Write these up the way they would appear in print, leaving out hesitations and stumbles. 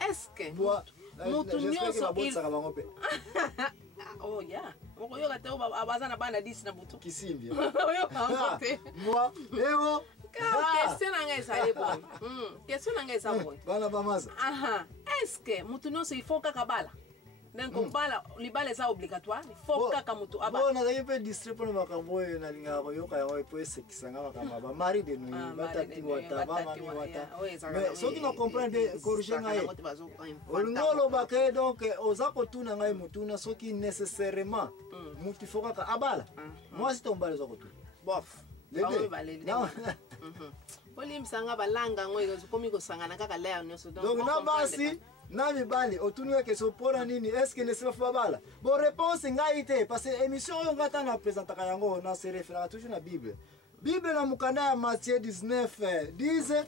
Est-ce que oh yeah. Oyo gate abazana bana 10 na butu. Kisimbi. Oyo kangote. Moi, ewo. Question nanga esale boy. Question nanga esale boy. Bana bamaza. Aha. Est-ce que mutu nyonso il faut kaka bala? Donc bala libala eza obligatoire, il faut kaka mutu abala. Bon, nazaki pe distrait pour makambo na linga koyoka yango po esekisanga makambo ba mari de nuit, batati wata ba mami wata. Mais soki na comprendre corriger ngai. Olingolo bakay donc oza kotuna ngai mutuna soki nécessairement mutu faut kaka abala. Moi si tombala za kotuna. Bof. Olim sanga balanga ngoyo komi ko sangana kaka leo nyoso donc na basi na mibali otunia ke sopora nini est-ce que ne se fa bala bon réponse ngai te parce que émission on ngata na présentaka yango na se référera toujours na Bible na mukanda ya Matthieu 19 10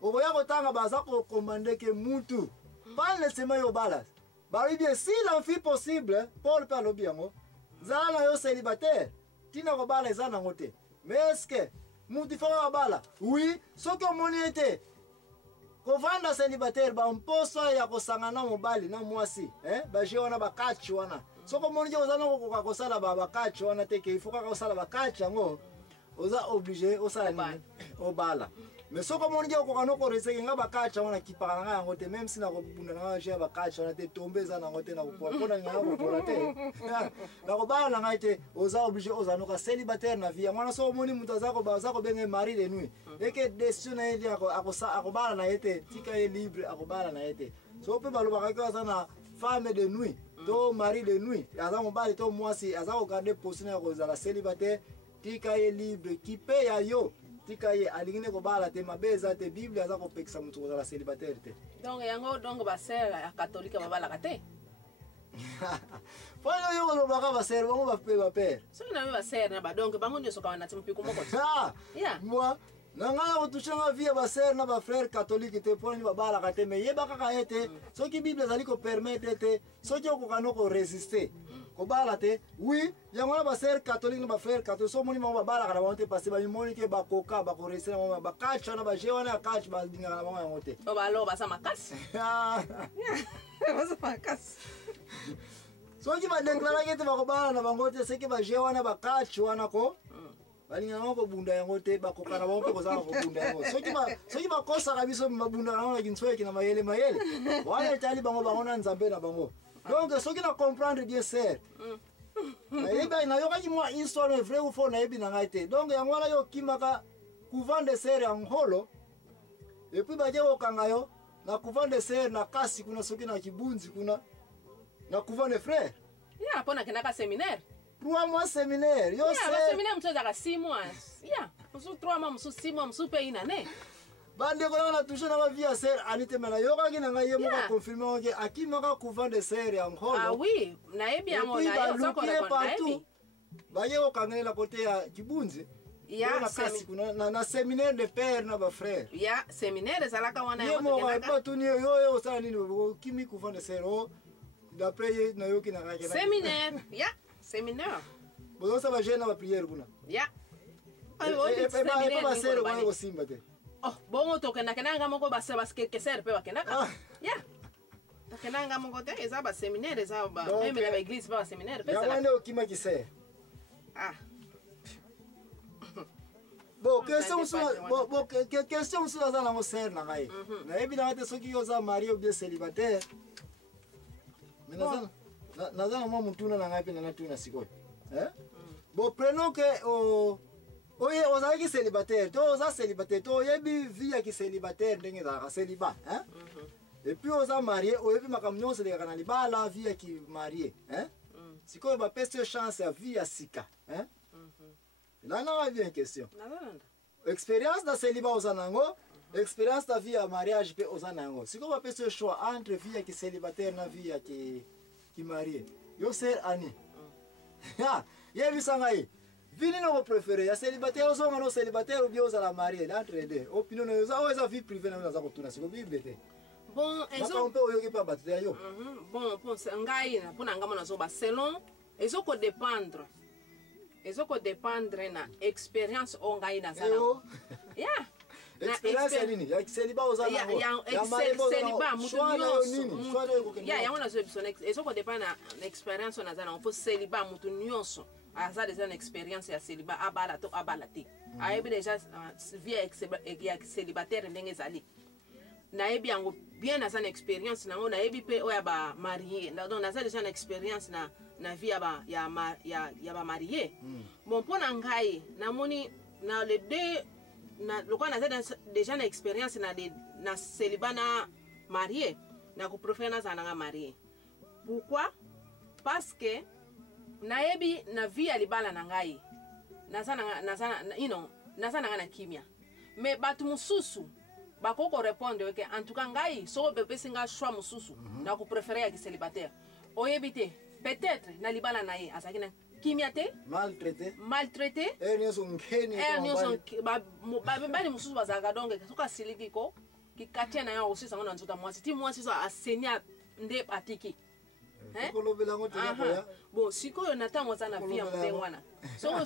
oboya kotanga baza ko commander ke mutu pas laissez-moi yo bala bari bien si l'enfant possible Paul parle bien ngo zala yo célibataire tina ko bala ezana ngote mais est-ce que mutu fa bala oui soki omoni ete kovanda célibataire ba mposo ya kosangana mobali na mwasi baje wana bakachi wana soko monje ozana kokoka kosala bakachi wana teke ifuka kosala bakachi yango oza obligé osala nini obala mais soko monje kokoka noko reseke nga bakachi wana kipaka nga yango te même si na kobunda nga je bakachi wana te tombe za nango te na kopona nga kopona te na kobala nga te oza obligé ozana ka célibataire na vie mwana so moni mutu azako baza ko benge mari de nuit eke décision na yete akobala na yete tika ye libre akobala na yete so pe balobaka ko azana femme de nuit to mari de nuit aza mobali to mwasi aza ko garder position ya kozala célibataire tika ye libre kipe ya yo tika ye alingine ko bala te mabeza te Bible aza ko pekisa mutu kozala célibataire te donc yango donc ba sœur ya catholique ba bala kate Pano yo lo baka ba sœur bango ba pe ba père so na ba sœur na ba donc bango nyoso ka wana timpiko moko yeah moi nanga ko tushanga via ba sœur na ba frère catholique te poni ba bala kate me ye baka ka ete soki Bible azali ko permettre te soki ko kanoko résister ko bala te oui yango ba sœur catholique na ba frère catholique so moni ba bala kana bonte parce ba moni ke ba koka ba ko résister ba kacha na ba je wana kacha ba dinga na bango yango te o ba lo ba sa makasi ba sa makasi soki ba déclarer ke te ba ko bala na bango te seki ba je wana ba kacha wana ko balinga ngo bunda yango te ba kokana bango ko za ko bunda yango soki ba kosa kabiso mabunda na kinsoe kina mayele wala tali bango na nzambe na bango donc soki na comprendre bien sœur na yo kaki moi histoire vrai ou faux na yebi na ngaite donc yango wana yo kimaka couvent de sœur ya ngolo et puis ba je okanga yo na couvent de sœur na kasi kuna soki na kibunzi kuna na couvent de frère ya pona kenaka séminaire 3 mois séminaire yo c'est séminaire mso zaka 6 mois ya mso 3 mois mso 6 mois mso pe inane bande ko na toujours na vie à sœur anite mena yo ka kina ngaye mo confirmer que akimaka couvent de sœur ya ngolo ah oui na ebi yango na yo soko na ebi ba ye okangela côté ya kibunzi ya na séminaire de père na ba frère ya séminaire zalaka wana yo mo ba tuni yo sala nini kimi couvent de sœur d'après na yo kina ngaye séminaire ya séminaire bon ça va jeune na ba prière kuna ya et ba sœur ba ko simba te oh bon to kenanga moko ba sœur parce que sœur pe ba kenaka ya to kenanga moko te eza ba séminaire eza ba même la église ba séminaire pe ça ya wana okima ki sœur ah bon question sur la sœur na ngai na évidemment te soki yo za marié ou bien célibataire mais nazana mo mutuna na ngai pe na tuna sikoyo bon prenons que oye ozalaki célibataire to oza célibataire to oyebi vie ya célibataire ndenge ezalaka célibat et puis oza marié oyebi makambo nyonso elekaka na libala vie ya marié sikoyo bapesi yo chance ya vie ya sika nanga bien question expérience na célibat oza nango expérience na vie ya mariage pe oza nango sikoyo bapesi yo choix entre vie ya célibataire na vie ya marié yo ser ani yebisa ngai vini no préféré ya célibataire ozonga no célibataire ou bien ozala marié entre les deux opinion no za vie privée na za kotuna siko bible te bon ezo mpe oyoki pa batete ya yo bon pense ngai na pona ngama nazo ba selon ezo ko dépendre na expérience o ngai na zala ya expérience ya nini ya célibat oza nango ya malembe oza nango choix na yo nini choix na yo kokende ya yango nazo biso ezoko dépend na expérience on aza nango po célibat mutu nyonso aza déjà na expérience ya célibat abala to abala te ayebi déjà vie ya célibataire ndenge ezali nayebi yango bien naza na expérience nango nayebi mpe oyo ya bamarie donc naza déjà na expérience na vie ya bamarie bon mpo na ngai namoni na le deux lokola naza déjà na expérience na célibat na marié na kopréfère nazala nanga marié pourquoi parce que nayebi na vie ya libala na ngai naza nanga na kimia mais bato mosusu bakoko répondre ke en tout cas ngai soko bepesi nga choix mosusu na kopréfère ya célibataire oyebi te peut-être na libala na ye azalaki na kimia te maltraité babembani mosusu bazalaka donc soki asiliki ko kikatia na yo osisa ngo na nzota mwasi ti mwasi so asenia nde atiki bon sikoyo na ntango aza na vie ya modenge wana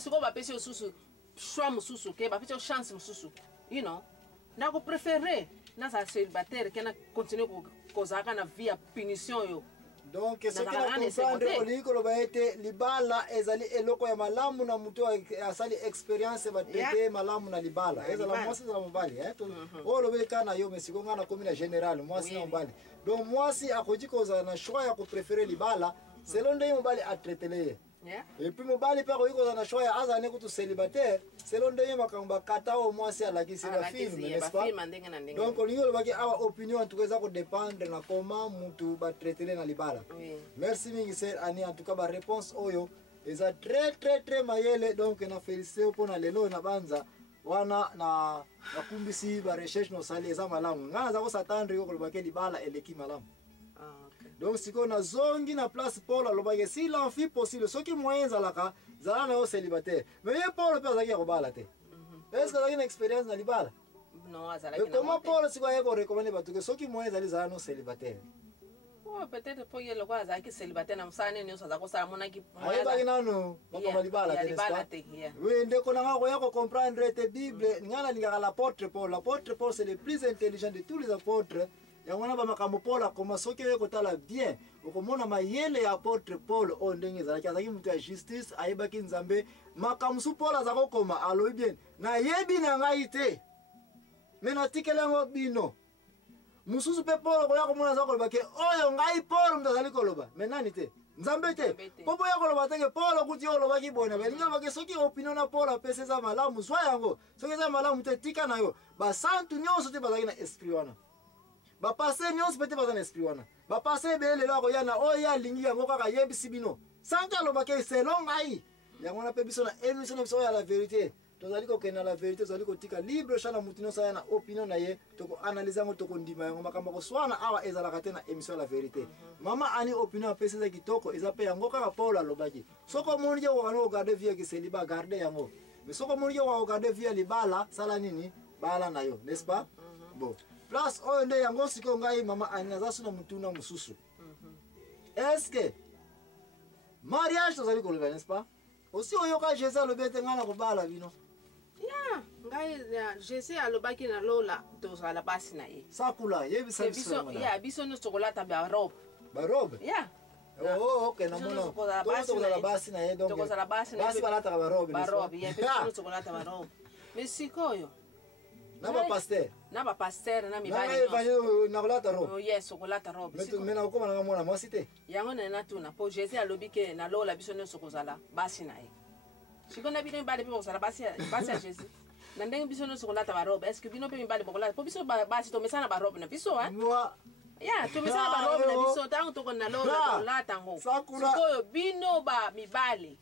sikoyo bapesi yo susu choix mosusu ke bapesi yo chance mosusu you know nakopréféré nazala célibataire ke na continue kozalaka na vie ya punition yo donc soki na comprendre olingi koloba ete libala ezali eloko ya malamu na mutu asali expérience batraite malamu na libala ezala mwasi ezala mobali oyo olobeli kaka na yo mais siko nga na komi na général mwasi na mobali donc mwasi akoki kozala na choix ya kopréféré libala selon ndenge mobali atraitele ye et puis mobali mpe akoki kozala na choix ya azala ne kutu célibataire selon ndenge makambo bakata oyo mwasi alakisi bafilme n'est-ce pas donc olingi olobaki awa opinion en tout cas eza kodépendre na comment mutu batraitele na libala merci mingi ser ani en tout cas baréponse oyo eza très mayele donc na félicité mpo na lelo na banza wana na nakumbisi barecherche nosali eza malamu nga naza kosatandre yo kolobaki libala eleki malamu donc sikoyo nazongi na place Paul alobaki si l'enfant possible soki moyen ezalaka zala na yo célibataire mais ye Paul mpe azalaki ya kobala te est-ce que azalaki na expérience na libala mais comment Paul sikoyo aye korekomande bato ke soki moyen ezali zala no célibataire peut-être po ye lokola azalaki célibataire na mosala nini nyonso aza kosala monaki ayebaki nano makambo libala te oui ndeko na nga koya kocomprendre ete bible nga nalingaka l'apôtre Paul c'est le plus intelligent de tous les apôtres yango wana bamakambo Paul akoma soki oye kotala bien okomona mayele ya apôtre Paul oyo ndenge ezalaki azalaki moto ya justice ayebaki nzambe makambo mosusu Paul aza kokoma alobi bien nayebi na ngai te me natikeli yango bino mosusu mpe Paul okoya komona aza kolobaki oyo ngai Paul moto azali koloba me nani te nzambe te po boya koloba teke Paul okuti oyo olobaki boye na belingi olobaki soki opinion na Paul apesi eza malamu zwa yango soki eza malamu te tika na yo basantu nyonso te bazalaki na esprit wana bapaster nyonso mpe te baza na esprit wana bapaster ebele lelo akoya na oyo ye alingi yango kaka yebisi bino sanke alobaki selo ngai yango wana mpe biso na émission na biso oyo ya la vérité tozali kokende na la vérité tozali kotika libre cha na mutu nyonso aya na opinion na ye tokoanalyse yango tokondima yango makambo koswana awa ezalaka te na émission ya la vérité mama ani opinion apesi eza kitoko eza mpe yango kaka Paul alobaki soki omoni ye okokani kogarde vie ya kiseliba garde yango mais soki omoni ye kokogarde vie ya libala sala nini bala na yo n'est-ce pas bon place oyo nde yango sikoyo ngai mama ani naza so na mutuna mosusu est-ce que mariage tozali koloba n'est-ce pas aussi oyoka Jésus alobi ete ngai na kobala bino ngai Jésus alobaki na lola tozala basi na ye sakula yebisa biso nyonso tokolata barobe ok namona tokozala basi na ye donc basi balataka barobe tokolata barobe mais sikoyo na bapaster na mibali nakolata robe yes okolata robe mais nakokoma nanga mwana mwasi te yango nena tuna po Jésus alobi ke na lola biso nyonso kozala basi na ye sikoyo na bino mibali mpe kozala basi ya Jésus na ndenge biso nyonso kolata barobe est ce que bino mpe mibali bokolata po biso basi tomesana barobe na biso tomesana barobe na biso ntango tokoni na lola tolata yango sikoyo bino mibali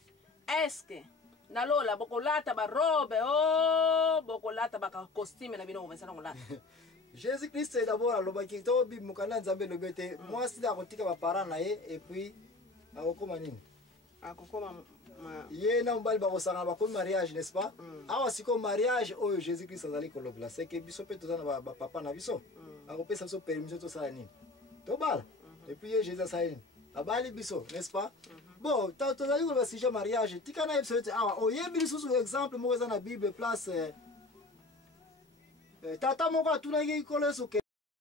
est ce que na lola bokolata barobe bokolata bakacostume na bino komesana kolata Jésus Christ d'abord alobaki to bible mokanda nzambe elobi ete mwasi akotika baparent na ye et puis akokoma nini akokoma ye na mobali bakosangana bakomi mariage n'est-ce pas awa sikoyo mariage oyo Jésus Christ azali kolobela seke biso mpe toza na bapapa na biso akopesa biso permission tosala nini tobala et puis ye Jésus asali nini abali biso n'est-ce pas bon tozali koloba sujet mariage tika na yebiso ete awa oyebi lisusu exemple moko eza na bible place tata moko atunaki kolo so